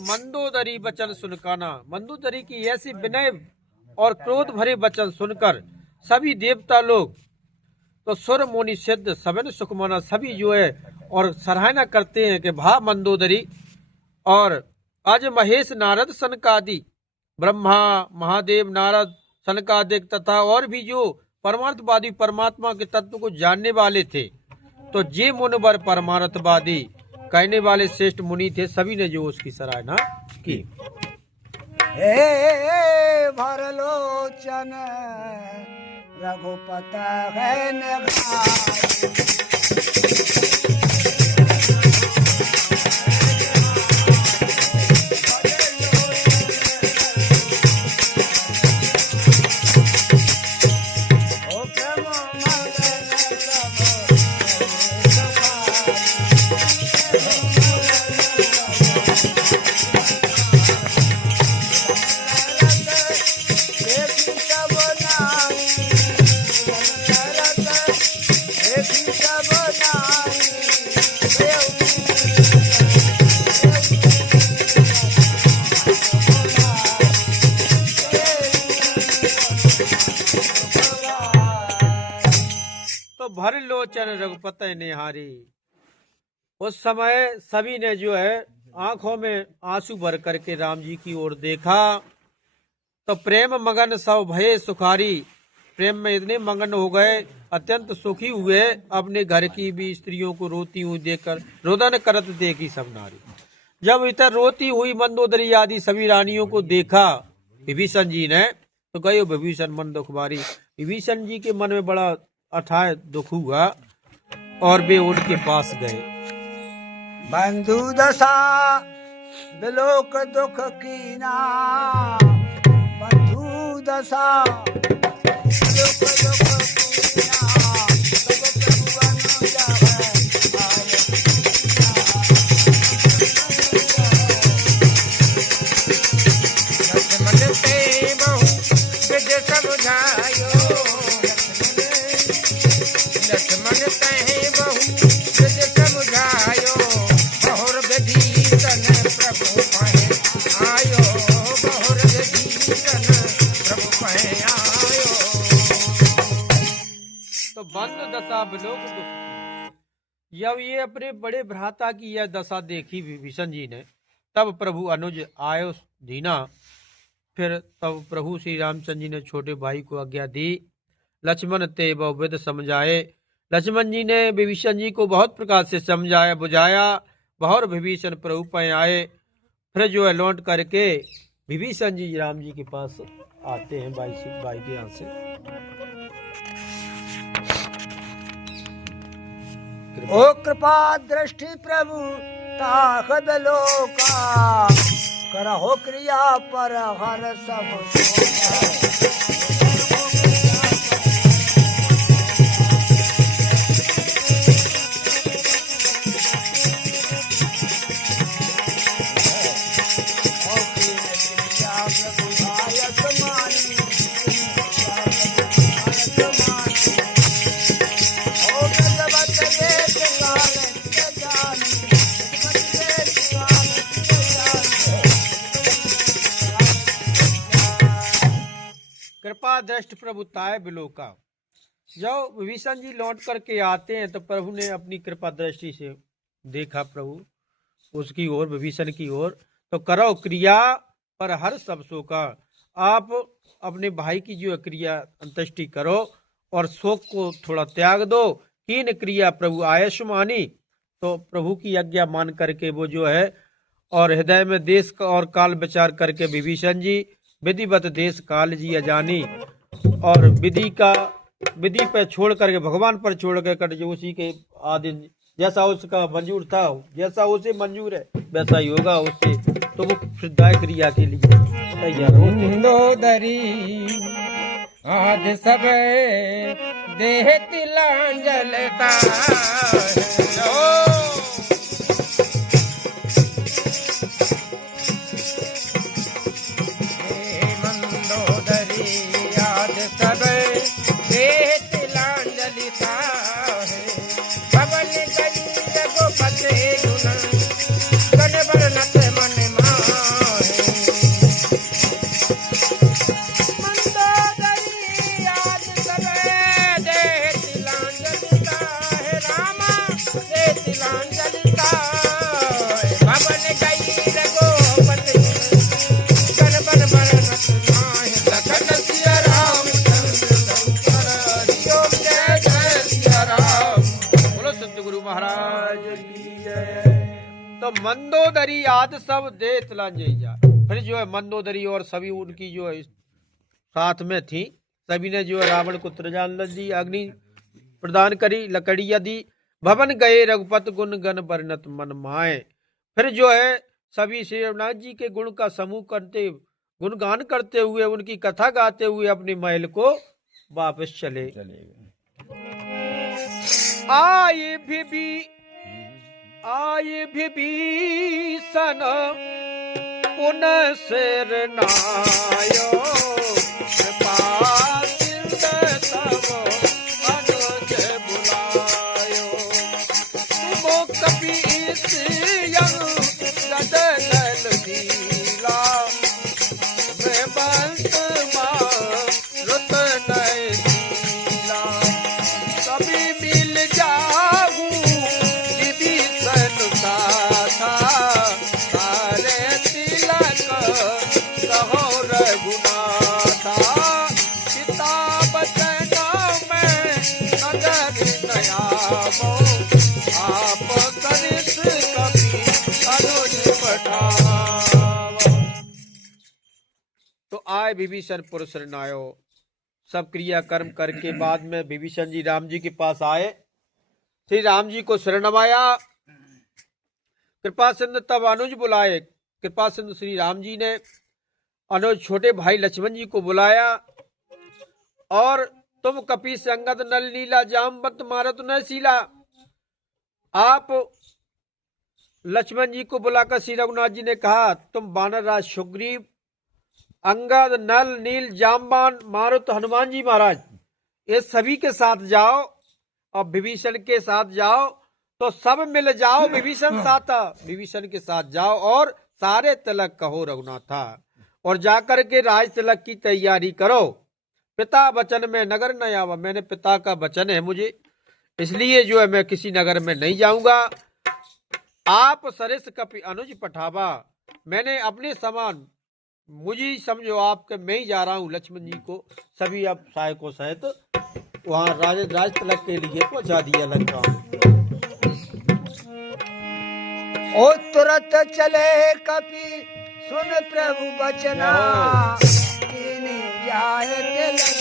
मंदोदरी वचन सुनकाना। मंदोदरी की ऐसी विनय और क्रोध भरे वचन सुनकर सभी देवता लोग तो सुर मुनि सिद्ध सभी सुखमाना सभी जो है और सराहना करते हैं कि भा मंदोदरी। और आज महेश नारद सनकादि ब्रह्मा महादेव नारद सनकादिक तथा और भी जो परमार्थवादी परमात्मा के तत्व को जानने वाले थे, तो जे मुनिवर परमार्थवादी कहने वाले श्रेष्ठ मुनि थे, सभी ने जो उसकी सराहना की। हे भरलोचन रघुपत है नगारी। तो भर लोचन रघुपत निहारी। उस समय सभी ने जो है आंखों में आंसू भर करके राम जी की ओर देखा, तो प्रेम मगन सब भये सुखारी। प्रेम में इतने मगन हो गए, अत्यंत सुखी हुए, अपने घर की भी स्त्रियों को रोती हुई देखकर रोदन करत देखी सब नारी। जब इधर रोती हुई मंदोदरी आदि सभी रानियों को देखा विभीषण जी ने, तो गयो विभीषण मन दुख भारी। विभीषण जी के मन में बड़ा अथाह दुख हुआ और वे उनके पास गए। बंधु दशा बिलोक दुख कीना, बंधु दशा बिलोक दुख कीना, तो बंद दशा बिलोक दुख। जब ये अपने बड़े भ्राता की यह दशा देखी विभीषण जी ने, तब प्रभु अनुज आयो दीना। फिर तब प्रभु श्री रामचंद्र जी ने छोटे भाई को आज्ञा दी, लक्ष्मण ते बहुविध समझाए। लक्ष्मण जी ने विभीषण जी को बहुत प्रकार से समझाया बुझाया। बहुत विभीषण प्रभु पे आए। फिर जो है लौट करके विभीषण जी राम जी के पास आते हैं भाई के यहाँ से। ओ कृपा दृष्टि प्रभु ताकत लोका, करहो क्रिया पर हर सब। कृपा दृष्ट प्रभु ताय बिलोका। जब विभीषण जी लौट करके आते हैं तो प्रभु ने अपनी कृपा दृष्टि से देखा प्रभु उसकी ओर, विभीषण की ओर, तो करो क्रिया पर हर सब शोका। आप अपने भाई की जो क्रिया अंत्येष्टि करो और शोक को थोड़ा त्याग दो। कीन क्रिया प्रभु आयुष्मानी, तो प्रभु की आज्ञा मान करके वो जो है और हृदय में देश का और काल विचार करके विभीषण जी विधिवत देश काल जी अजानी और विधि पे छोड़ करके भगवान पर छोड़ कर जो उसी के आदि जैसा उसका मंजूर था, जैसा उसे मंजूर है वैसा ही होगा उससे, तो वो सिद्धाय क्रिया के लिए तैयार हो। मंदोदरी आज सब देह तिलांजलता मंदोदरी आज सब देह तिलांजलिता है भवन गई रघुपति गुण गण वर्णत मन माहे मंदोदरी आज सब देह तिलांजलिता है रामा देह तिलांजलिता है भवन गई रघुपति गण वर्णत माहे लखन सिया राम हरिओम जय जय सिया राम। बोलो सतगुरु महाराज की जय। तो मंदोदरी आदि सब दे तिलांजलि जा। फिर जो है मंदोदरी और सभी उनकी जो है साथ में थी, सभी ने जो है रावण को त्रिजान दी, अग्नि प्रदान करी, लकड़ियां दी। भवन गए रघुपत गुण गण वर्णत मन माए। फिर जो है सभी श्री रघुनाथ जी के गुण का समूह करते गुणगान करते हुए उनकी कथा गाते हुए अपने महल को वापस चले। आए विभीषण पुनः सिर नायो कृपा सिंध तब अनुज बुलायो तुमो कपीस यं गदनल नीला मैं बंस रुत नय नीला कभी मिल जाऊं विभीषण साथा सारे तिलक कहो रघुनाथा पिता बचन में नगर नयामो आप करिस कभी अनुज पठावो। तो आए विभीषण पुरुष नायो। सब क्रिया कर्म करके बाद में विभीषण जी राम जी के पास आए, श्री राम जी को शरण नवाया। कृपा सिंधु तब अनुज बुलाए। कृपा सिंधु श्री राम जी ने अनुज छोटे भाई लक्ष्मण जी को बुलाया और तुम कपीस अंगद नल नीला जामवंत मारत न शीला। आप लक्ष्मण जी को बुलाकर श्री रघुनाथ जी ने कहा तुम वानर राज सुग्रीव अंगद नल नील जामवान मारुत हनुमान जी महाराज ये सभी के साथ जाओ और विभीषण के साथ जाओ, तो सब मिल जाओ विभीषण साथ, विभीषण के साथ जाओ और सारे तिलक कहो रघुनाथा और जाकर के राज तिलक की तैयारी करो। पिता वचन में नगर न आवा। मैंने पिता का वचन है मुझे, इसलिए जो है मैं किसी नगर में नहीं जाऊंगा। आप सरिस कपि अनुज पठावा। मैंने अपने समान मुझे समझो आपके मैं ही जा रहा हूँ लक्ष्मण जी को सभी अब सहायकों सहित वहाँ राज तिलक के लिए पहुंचा दिया लंका। ओ तुरंत चले कपि सुन प्रभु बचना कीनी जाए तिलक।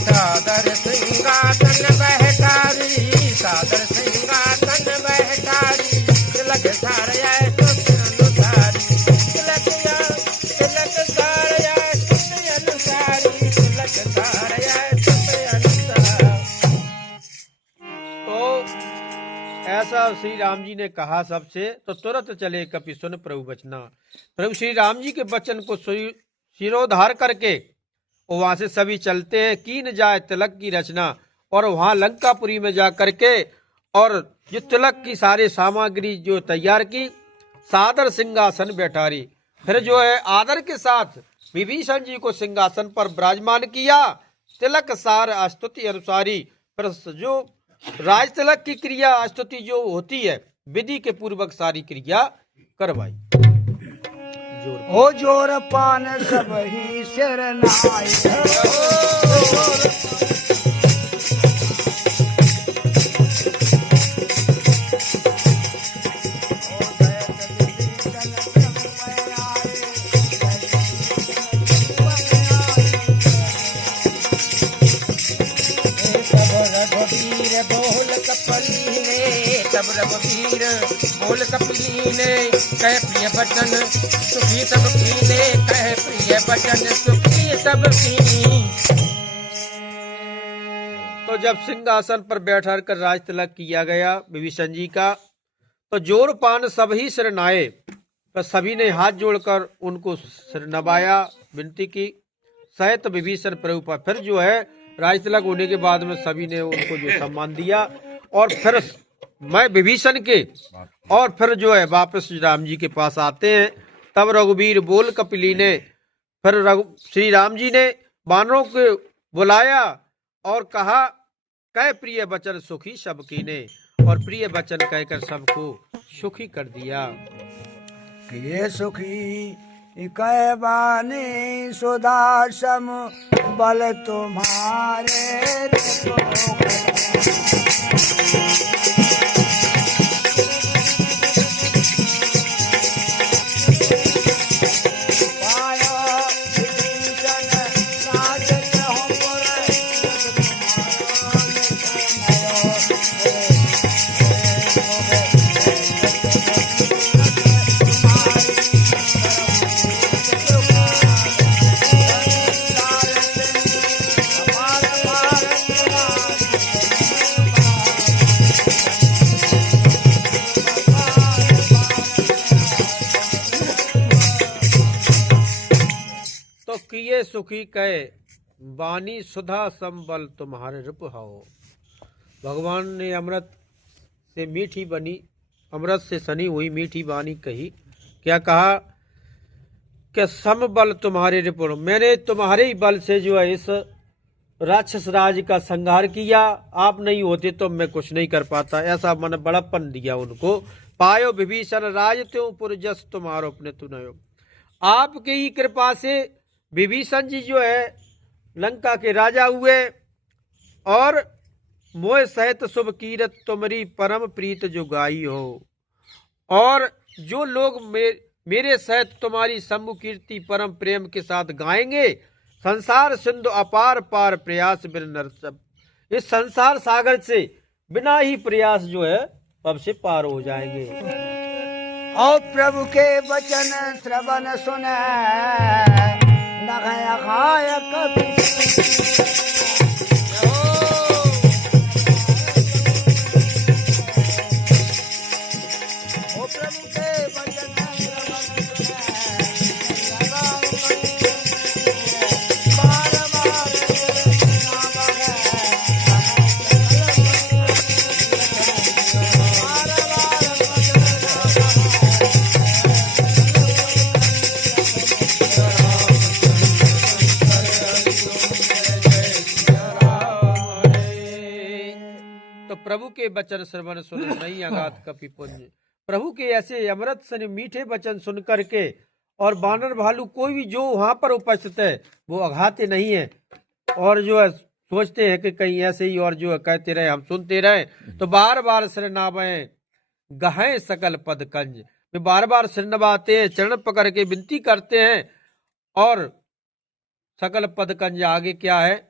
सादर सिंहासन बहटारी सादर सिंहासन बहटारी तिलक सारया अनुसारी तिलक सारया अनुसारी तिलक सारया अनुसारी। तो ऐसा श्री राम जी ने कहा सबसे, तो तुरंत चले कपि सुन प्रभु बचना। प्रभु श्री राम जी के वचन को शिरोधार करके वहां से सभी चलते हैं। कीन जाए तिलक की रचना और वहां लंकापुरी में जा करके और जो तिलक की सारे सामग्री जो तैयार की सादर सिंहासन बैठारी। फिर जो है आदर के साथ विभीषण जी को सिंहासन पर विराजमान किया। तिलक सार स्तुति अनुसारी, फिर जो राज तिलक की क्रिया स्तुति जो होती है विधि के पूर्वक सारी क्रिया करवाई। हो जोर पान सब ही सिर तब रघुवीर बोल कपिलीने, कह प्रिय बचन सुखी सब कीने, कह प्रिय बचन सुखी सब कीनी। तो जब सिंहासन पर बैठा कर राज तिलक किया गया विभीषण जी का, तो जोर पान सब ही सिर नाए, तो सभी ने हाथ जोड़कर उनको सिर नवाया, विनती की। सहित विभीषण प्रभु पर फिर जो है राज तिलक होने के बाद में सभी ने उनको जो सम्मान दिया। और फिर मैं विभीषण के और फिर जो है वापस राम जी के पास आते हैं। तब रघुवीर बोल कपिली ने, फिर श्री राम जी ने वानरों को बुलाया और कहा, कह प्रिय वचन सुखी सबकी ने, और प्रिय वचन कहकर सबको सुखी कर दिया। ये सुखी कह बानी सुधा सम बल तुम्हारे किए सुखी कहे बानी सुधा संबल तुम्हारे रूप हो। भगवान ने अमृत से मीठी बनी, अमृत से सनी हुई मीठी बानी कही। क्या कहा कि समबल तुम्हारे रिपुण, मैंने तुम्हारे ही बल से जो है इस राक्षस राज का संहार किया, आप नहीं होते तो मैं कुछ नहीं कर पाता, ऐसा मन बड़प्पन दिया उनको। पायो विभीषण राज त्यों पुरजस तुम्हारो अपने तुनयो, आपके ही कृपा से विभीषण जी जो है लंका के राजा हुए, और मोह सहित शुभ कीरत तुमरी परम प्रीत जो गाई हो, और जो लोग मेरे सहित तुम्हारी सम्मु कीर्ति परम प्रेम के साथ गाएंगे, संसार सिंधु अपार पार प्रयास बिन नर, इस संसार सागर से बिना ही प्रयास जो है अब से पार हो जाएंगे। और प्रभु के वचन श्रवण सुने नगया खाय कभी प्रभु के वचन श्रवण सुन नहीं अगाध कपि पुंज। प्रभु के ऐसे अमृत सन मीठे वचन सुन करके और बानर भालू कोई भी जो वहां पर उपस्थित है वो अघाते नहीं है, और जो है सोचते हैं कि कहीं ऐसे ही और जो है कहते रहे हम सुनते रहे। तो बार बार सिर नवाए गहे सकल पद कंज, वे बार बार सिर नवाते हैं, चरण पकड़ के विनती करते हैं। और सकल पद कंज आगे क्या है,